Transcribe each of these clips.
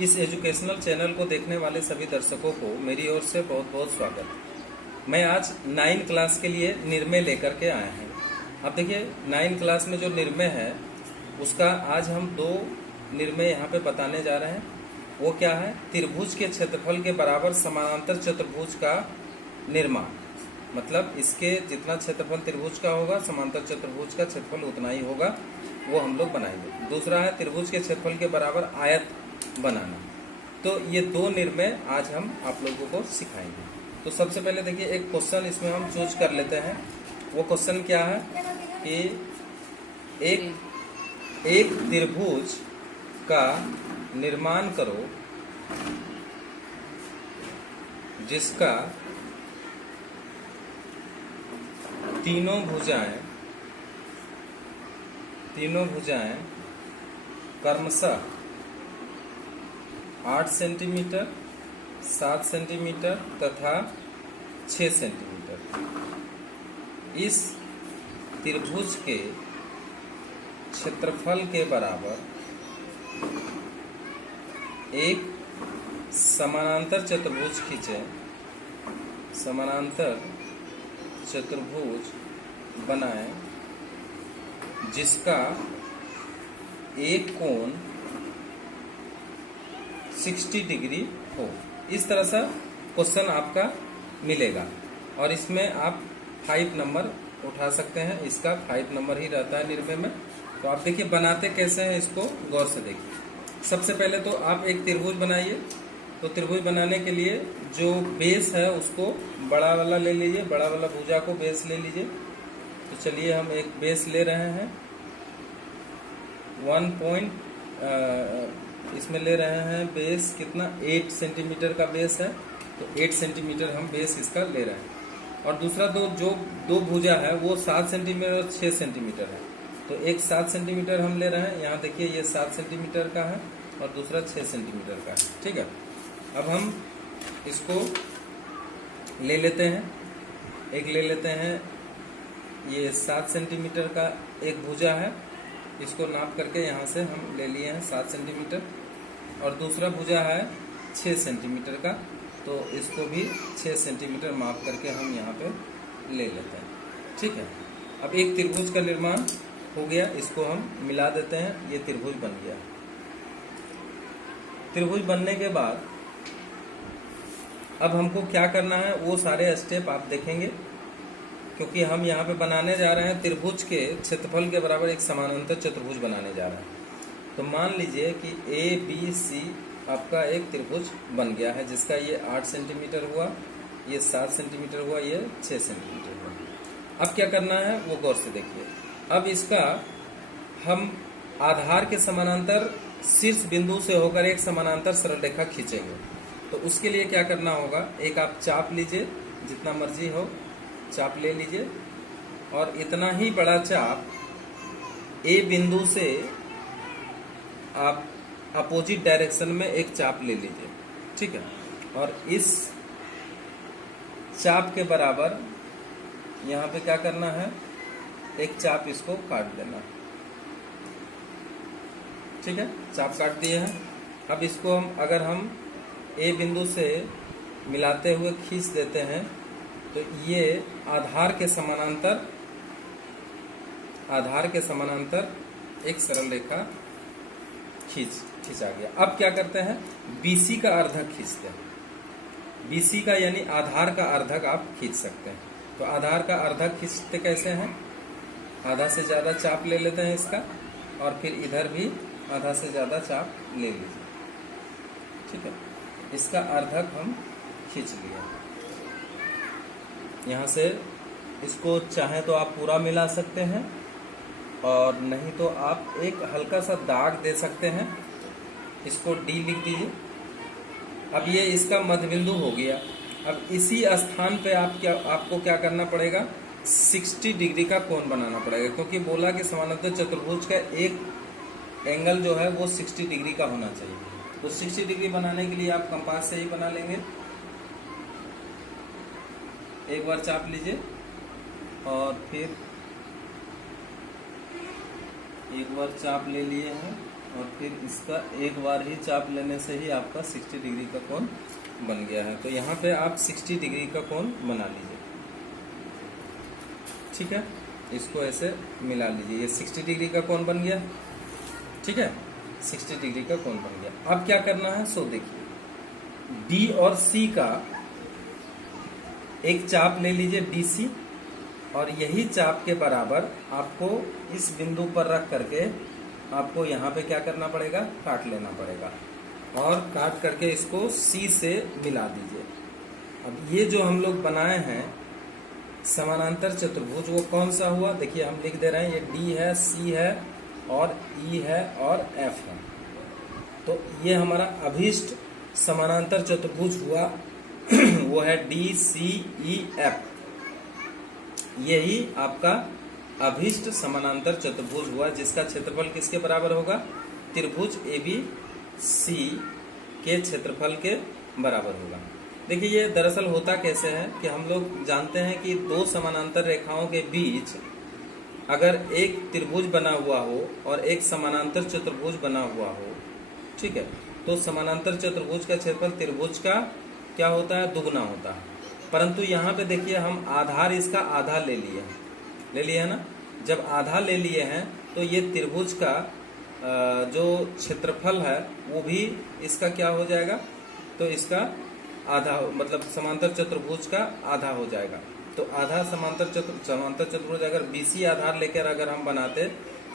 इस educational channel को देखने वाले सभी दर्शकों को मेरी ओर से बहुत बहुत स्वागत। मैं आज 9 क्लास के लिए निर्णय लेकर के आए हैं। अब देखिए 9 क्लास में जो निर्णय है उसका आज हम 2 निर्णय यहाँ पे बताने जा रहे हैं। वो क्या है? त्रिभुज के क्षेत्रफल के बराबर समानांतर चतुर्भुज का निर्माण। मतलब इसके जितना क्षेत्रफल त्रिभुज का होगा समांतर चतुर्भुज का क्षेत्रफल उतना ही होगा, वो हम लोग बनाएंगे। दूसरा है त्रिभुज के क्षेत्रफल के बराबर आयत बनाना। तो ये 2 निर्णय आज हम आप लोगों को सिखाएंगे। तो सबसे पहले देखिए एक क्वेश्चन इसमें हम चूज कर लेते हैं। वो क्वेश्चन क्या है कि एक त्रिभुज का निर्माण करो जिसका तीनों भुजाएं क्रमशः 8 सेंटीमीटर, 7 सेंटीमीटर तथा 6 सेंटीमीटर। इस त्रिभुज के क्षेत्रफल के बराबर एक समानांतर चतुर्भुज खींचे, समानांतर चतुर्भुज बनाएं जिसका एक कोण 60 डिग्री हो। इस तरह से क्वेश्चन आपका मिलेगा और इसमें आप 5 नंबर उठा सकते हैं। इसका 5 नंबर ही रहता है निर्णय में। तो आप देखिए बनाते कैसे हैं, इसको गौर से देखिए। सबसे पहले तो आप एक त्रिभुज बनाइए। तो त्रिभुज बनाने के लिए जो बेस है उसको बड़ा वाला ले लीजिए, बड़ा वाला भुजा को बेस ले लीजिए। तो चलिए हम एक बेस ले रहे हैं, इसमें ले रहे हैं बेस कितना 8 सेंटीमीटर का बेस है। तो 8 सेंटीमीटर हम बेस इसका ले रहे हैं। और दूसरा जो दो भुजा है वो 7 सेंटीमीटर और 6 सेंटीमीटर है। तो एक 7 सेंटीमीटर हम ले रहे हैं। यहाँ देखिए ये 7 सेंटीमीटर का है और दूसरा 6 सेंटीमीटर का है। ठीक है, अब हम इसको ले लेते हैं। एक ले लेते हैं, ये 7 सेंटीमीटर का एक भुजा है, इसको नाप करके यहाँ से हम ले लिए हैं 7 सेंटीमीटर। और दूसरा भुजा है 6 सेंटीमीटर का, तो इसको भी 6 सेंटीमीटर माप करके हम यहाँ पे ले लेते हैं। ठीक है, अब एक त्रिभुज का निर्माण हो गया। इसको हम मिला देते हैं, ये त्रिभुज बन गया। त्रिभुज बनने के बाद अब हमको क्या करना है वो सारे स्टेप आप देखेंगे, क्योंकि हम यहाँ पे बनाने जा रहे हैं त्रिभुज के क्षेत्रफल के बराबर एक समानांतर चतुर्भुज बनाने जा रहे हैं। तो मान लीजिए कि ABC आपका एक त्रिभुज बन गया है जिसका ये 8 सेंटीमीटर हुआ, ये 7 सेंटीमीटर हुआ, ये 6 सेंटीमीटर हुआ। अब क्या करना है वो गौर से देखिए। अब इसका हम आधार के समानांतर शीर्ष बिंदु से होकर एक समानांतर सरल रेखा खींचेंगे। तो उसके लिए क्या करना होगा, एक आप चाप लीजिए, जितना मर्जी हो चाप ले लीजिए। और इतना ही बड़ा चाप A बिंदु से आप अपोजिट डायरेक्शन में एक चाप ले लीजिए। ठीक है, और इस चाप के बराबर यहाँ पे क्या करना है, एक चाप इसको काट देना। ठीक है, चाप काट दिए हैं। अब इसको अगर हम A बिंदु से मिलाते हुए खींच देते हैं तो ये आधार के समानांतर एक सरल रेखा खींचा गया। अब क्या करते हैं, BC का अर्धक खींचते हैं। BC का यानी आधार का अर्धक आप खींच सकते हैं। तो आधार का अर्धक खींचते कैसे हैं, आधा से ज्यादा चाप ले लेते हैं इसका, और फिर इधर भी आधा से ज्यादा चाप ले लीजिए। ठीक है, इसका अर्धक हम खींच लिए। यहाँ से इसको चाहे तो आप पूरा मिला सकते हैं और नहीं तो आप एक हल्का सा दाग दे सकते हैं। इसको D लिख दीजिए। अब ये इसका मध्य बिंदु हो गया। अब इसी स्थान पे आपको क्या करना पड़ेगा, 60 डिग्री का कोण बनाना पड़ेगा, क्योंकि बोला कि समानांतर चतुर्भुज का एक एंगल जो है वो 60 डिग्री का होना चाहिए। तो 60 डिग्री बनाने के लिए आप कंपास से ही बना लेंगे। एक बार चाप लीजिए और फिर एक बार चाप ले लिए हैं और फिर इसका एक बार ही चाप लेने से ही आपका 60 डिग्री का कोण बन गया है। तो यहाँ पे आप 60 डिग्री का कोण बना लीजिए, ठीक है। इसको ऐसे मिला लीजिए, ये 60 डिग्री का कोण बन गया, ठीक है। 60 डिग्री का कोण बन गया। अब क्या करना है, सो देखिए डी और सी का एक चाप ले लीजिए DC, और यही चाप के बराबर आपको इस बिंदु पर रख करके आपको यहाँ पे क्या करना पड़ेगा, काट लेना पड़ेगा, और काट करके इसको C से मिला दीजिए। अब ये जो हम लोग बनाए हैं समानांतर चतुर्भुज, वो कौन सा हुआ, देखिए हम लिख दे रहे हैं, ये D है, C है और E है और F है। तो ये हमारा अभीष्ट समानांतर चतुर्भुज हुआ वो है DCEF। यही आपका अभीष्ट समानांतर चतुर्भुज हुआ, जिसका क्षेत्रफल किसके बराबर होगा, त्रिभुज ABC के क्षेत्रफल के बराबर होगा। देखिए ये दरअसल होता कैसे है कि हम लोग जानते हैं कि दो समानांतर रेखाओं के बीच अगर एक त्रिभुज बना हुआ हो और एक समानांतर चतुर्भुज बना हुआ हो, ठीक है, तो समानांतर चतुर्भुज का क्षेत्रफल त्रिभुज का क्या होता है, दुगना होता है। परंतु यहाँ पे देखिए हम आधार इसका आधा ले लिए है ना। जब आधा ले लिए हैं तो ये त्रिभुज का जो क्षेत्रफल है वो भी इसका क्या हो जाएगा, तो इसका आधा, मतलब समांतर चतुर्भुज का आधा हो जाएगा। तो आधा समांतर चतुर्भुज अगर BC आधार लेकर अगर हम बनाते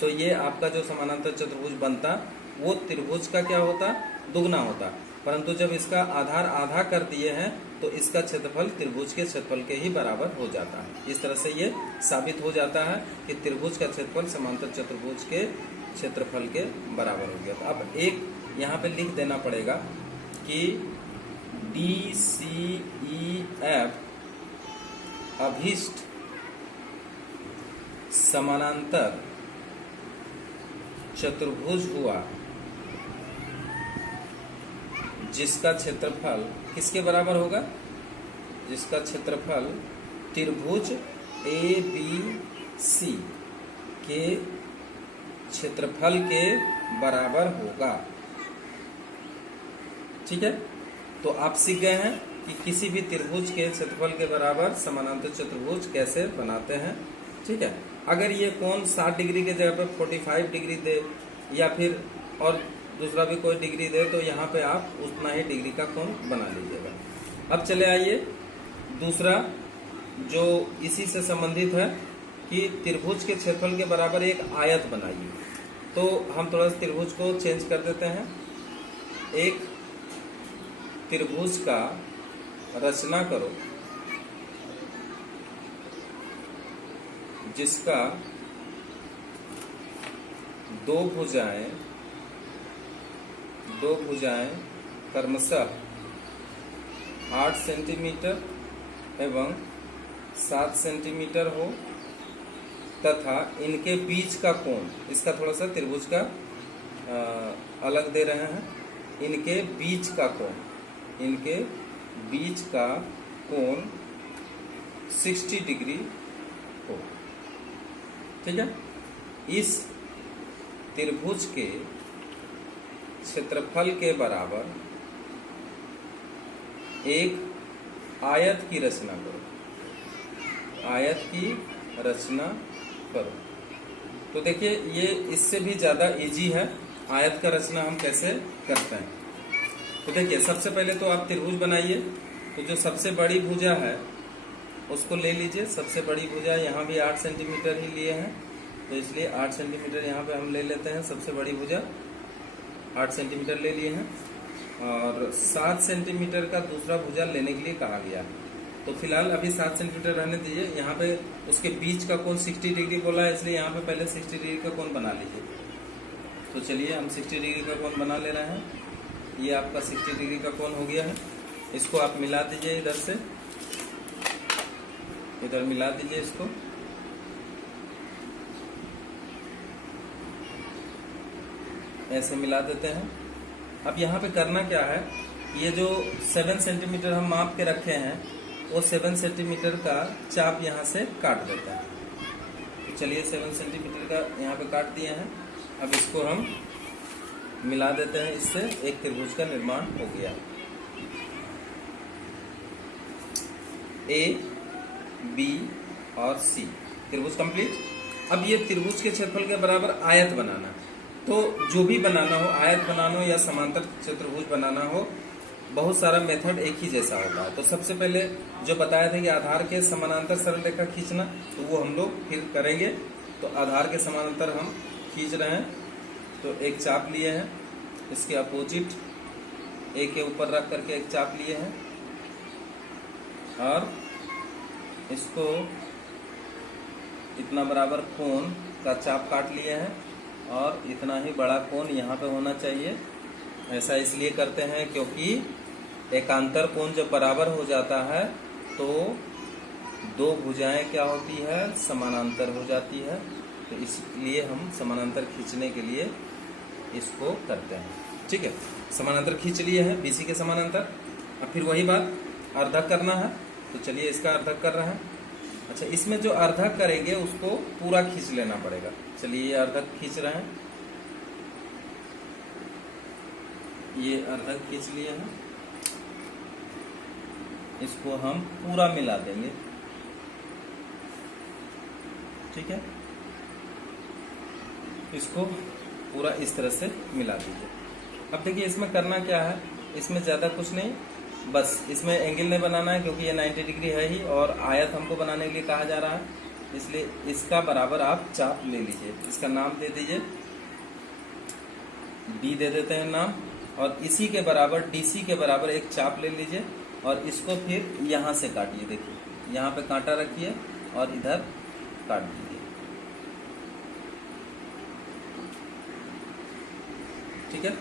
तो ये आपका जो समानांतर चतुर्भुज बनता वो त्रिभुज का क्या होता, दुगना होता। परंतु जब इसका आधार आधा कर दिए हैं तो इसका क्षेत्रफल त्रिभुज के क्षेत्रफल के ही बराबर हो जाता है। इस तरह से ये साबित हो जाता है कि त्रिभुज का क्षेत्रफल समांतर चतुर्भुज के क्षेत्रफल के बराबर हो गया। तो अब एक यहाँ पे लिख देना पड़ेगा कि DCEF अभीष्ट समानांतर चतुर्भुज हुआ, जिसका क्षेत्रफल किसके बराबर होगा, जिसका क्षेत्रफल त्रिभुज ABC के क्षेत्रफल के बराबर होगा, ठीक है। तो आप सीख गए हैं कि किसी भी त्रिभुज के क्षेत्रफल के बराबर समानांतर चतुर्भुज कैसे बनाते हैं, ठीक है। अगर ये कोण 60 डिग्री के जगह पे 45 डिग्री दे या फिर और दूसरा भी कोई डिग्री दे तो यहाँ पे आप उतना ही डिग्री का कोण बना लीजिएगा। अब चले आइए दूसरा जो इसी से संबंधित है कि त्रिभुज के क्षेत्रफल के बराबर एक आयत बनाइए। तो हम थोड़ा सा त्रिभुज को चेंज कर देते हैं। एक त्रिभुज का रचना करो जिसका दो भुजाएं क्रमशः 8 सेंटीमीटर एवं 7 सेंटीमीटर हो तथा इनके बीच का कोण, इसका थोड़ा सा त्रिभुज का अलग दे रहे हैं, इनके बीच का कोण 60 डिग्री हो, ठीक है। इस त्रिभुज के क्षेत्रफल के बराबर एक आयत की रचना करो। तो देखिए ये इससे भी ज्यादा इजी है, आयत का रचना हम कैसे करते हैं। तो देखिए सबसे पहले तो आप त्रिभुज बनाइए। तो जो सबसे बड़ी भुजा है उसको ले लीजिए। सबसे बड़ी भुजा यहाँ भी 8 सेंटीमीटर ही लिए हैं, तो इसलिए 8 सेंटीमीटर यहाँ पे हम ले लेते हैं। सबसे बड़ी भुजा 8 सेंटीमीटर ले लिए हैं और 7 सेंटीमीटर का दूसरा भुजा लेने के लिए कहा गया। तो फिलहाल अभी 7 सेंटीमीटर रहने दीजिए। यहाँ पे उसके बीच का कोण 60 डिग्री बोला है, इसलिए यहाँ पे पहले 60 डिग्री का कोण बना लीजिए। तो चलिए हम 60 डिग्री का कोण बना ले रहे हैं। ये आपका 60 डिग्री का कोण हो गया है। इसको आप मिला दीजिए, इधर से इधर मिला दीजिए इसको। ऐसे मिला देते हैं। अब यहाँ पे करना क्या है, ये जो 7 सेंटीमीटर हम माप के रखे हैं वो 7 सेंटीमीटर का चाप यहाँ से काट देता है। तो चलिए 7 सेंटीमीटर का यहाँ पे काट दिए हैं। अब इसको हम मिला देते हैं, इससे एक त्रिभुज का निर्माण हो गया। ए, बी और सी त्रिभुज कंप्लीट। अब ये त्रिभुज के क्षेत्रफल के बराबर आयत बनाना, तो जो भी बनाना हो, आयत बनाना हो या समांतर चतुर्भुज बनाना हो, बहुत सारा मेथड एक ही जैसा होता है। तो सबसे पहले जो बताया था कि आधार के समानांतर सरल रेखा खींचना, तो वो हम लोग फिर करेंगे। तो आधार के समानांतर हम खींच रहे हैं, तो एक चाप लिए हैं, इसके अपोजिट ए के ऊपर रख करके एक चाप लिए हैं और इसको इतना बराबर कोण का चाप काट लिए हैं और इतना ही बड़ा कोण यहाँ पे होना चाहिए। ऐसा इसलिए करते हैं क्योंकि एकांतर कोण जब बराबर हो जाता है तो दो भुजाएं क्या होती है, समानांतर हो जाती है। तो इसलिए हम समानांतर खींचने के लिए इसको करते हैं। ठीक है, समानांतर खींच लिए हैं बीसी के समानांतर। अब फिर वही बात अर्धक करना है, तो चलिए इसका अर्धक कर रहे हैं। अच्छा, इसमें जो अर्धक करेंगे उसको पूरा खींच लेना पड़ेगा। चलिए ये अर्धक खींच रहे हैं, ये अर्धक खींच लिए हैं, इसको हम पूरा मिला देंगे। ठीक है, इसको पूरा इस तरह से मिला दीजिए। अब देखिए इसमें करना क्या है, इसमें ज़्यादा कुछ नहीं, बस इसमें एंगल नहीं बनाना है क्योंकि ये 90 डिग्री है ही और आयत हमको बनाने के लिए कहा जा रहा है, इसलिए इसका बराबर आप चाप ले लीजिए। इसका नाम दे दीजिए, डी दे देते हैं नाम, और इसी के बराबर डीसी के बराबर एक चाप ले लीजिए और इसको फिर यहाँ से काटिए। देखिए यहाँ पे कांटा रखिए और इधर काट दीजिए। ठीक है,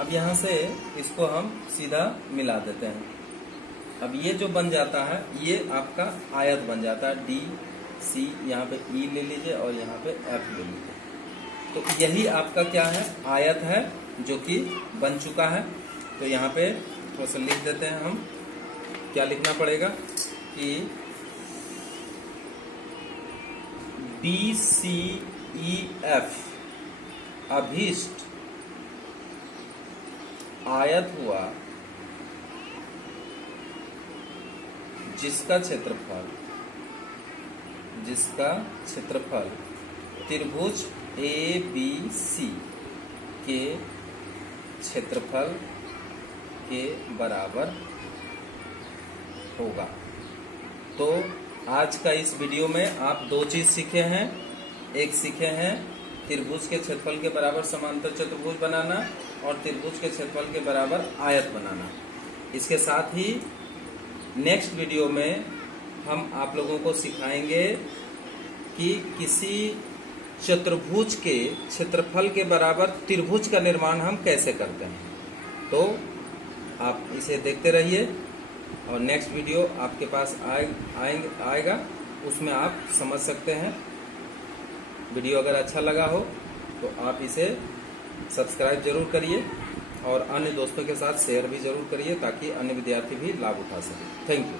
अब यहाँ से इसको हम सीधा मिला देते हैं। अब ये जो बन जाता है ये आपका आयत बन जाता है। डी सी, यहाँ पे ई ले लीजिए और यहाँ पे एफ ले लीजिए। तो यही आपका क्या है, आयत है जो कि बन चुका है। तो यहाँ पे थोड़ा सा लिख देते हैं हम, क्या लिखना पड़ेगा कि डी सी ई एफ अभीष्ट आयत हुआ जिसका क्षेत्रफल त्रिभुज ए बी सी के क्षेत्रफल के बराबर होगा। तो आज का इस वीडियो में आप दो चीज सीखे हैं। एक सीखे हैं त्रिभुज के क्षेत्रफल के बराबर समांतर चतुर्भुज बनाना और त्रिभुज के क्षेत्रफल के बराबर आयत बनाना। इसके साथ ही नेक्स्ट वीडियो में हम आप लोगों को सिखाएंगे कि किसी चतुर्भुज के क्षेत्रफल के बराबर त्रिभुज का निर्माण हम कैसे करते हैं। तो आप इसे देखते रहिए और नेक्स्ट वीडियो आपके पास आएगा, उसमें आप समझ सकते हैं। वीडियो अगर अच्छा लगा हो तो आप इसे सब्सक्राइब जरूर करिए और अन्य दोस्तों के साथ शेयर भी जरूर करिए ताकि अन्य विद्यार्थी भी लाभ उठा सकें। Thank you.